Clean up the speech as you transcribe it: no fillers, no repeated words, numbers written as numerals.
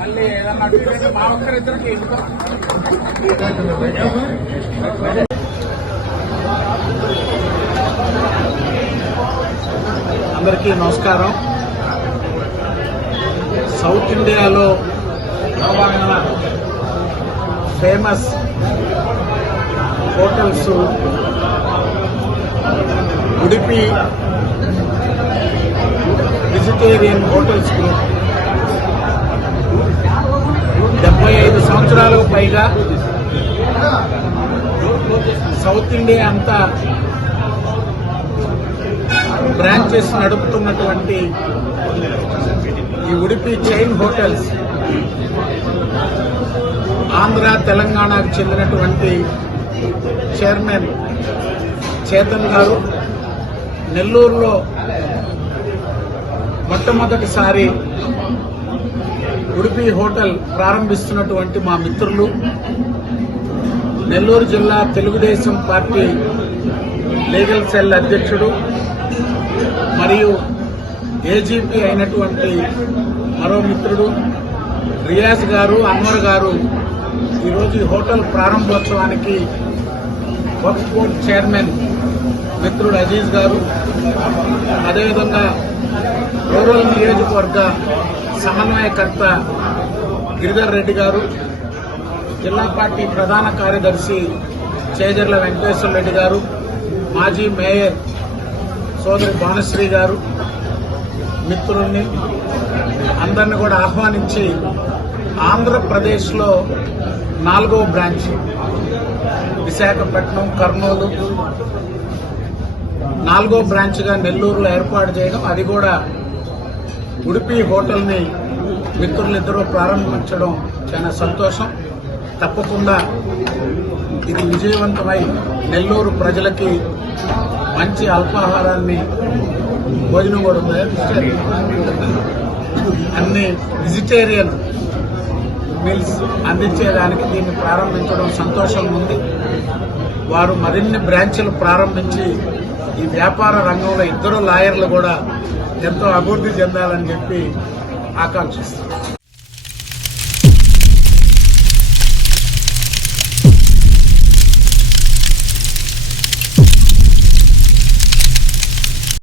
మళ్ళీ ఏదన్నా మా ఒక్కరిద్దరికి అందరికీ నమస్కారం. సౌత్ ఇండియాలో famous hotels Udupi vegetarian hotels group 75 సంవత్సరాలకు పైగా సౌత్ ఇండియా అంతా బ్రాంచెస్ నడుపుతున్నటువంటి ఈ ఉడిపి చైన్ హోటల్స్ ఆంధ్ర తెలంగాణకు చెందినటువంటి చైర్మన్ చేతన్ గారు నెల్లూరులో మొట్టమొదటిసారి ఉడిపి హోటల్ ప్రారంభిస్తున్నటువంటి మా మిత్రులు నెల్లూరు జిల్లా తెలుగుదేశం పార్టీ లీగల్ సెల్ అధ్యక్షుడు మరియు ఏజీపీ అయినటువంటి మరో మిత్రుడు రియాజ్ గారు, అన్వర్ గారు ఈరోజు ఈ హోటల్ ప్రారంభోత్సవానికి వక్ఫ్ బోర్డ్ చైర్మన్ మిత్రుడు అజీజ్ గారు, అదేవిధంగా రూరల్ నియోజకవర్గ సమన్వయకర్త గిరిధర్ రెడ్డి గారు, జిల్లా పార్టీ ప్రధాన కార్యదర్శి చేజర్ల వెంకటేశ్వర రెడ్డి గారు, మాజీ మేయర్ సోదరి భానుశ్రీ గారు, మిత్రుల్ని అందరినీ కూడా ఆహ్వానించి ఆంధ్రప్రదేశ్లో 4వ బ్రాంచ్ విశాఖపట్నం, కర్నూలు 4వ బ్రాంచ్గా నెల్లూరులో ఏర్పాటు చేయడం, అది కూడా ఉడిపి హోటల్ని మిత్రులిద్దరూ ప్రారంభించడం చాలా సంతోషం. తప్పకుండా ఇది విజయవంతమై నెల్లూరు ప్రజలకి మంచి అల్పాహారాన్ని, భోజనం కూడా అన్ని వెజిటేరియన్ మీల్స్ అందించేదానికి దీన్ని ప్రారంభించడం సంతోషంగా ఉంది. వారు మరిన్ని బ్రాంచ్లు ప్రారంభించి ఈ వ్యాపార రంగంలో ఇద్దరు లాయర్లు కూడా ఎంతో అభివృద్ధి చెందాలని చెప్పి ఆకాంక్షిస్తున్నారు.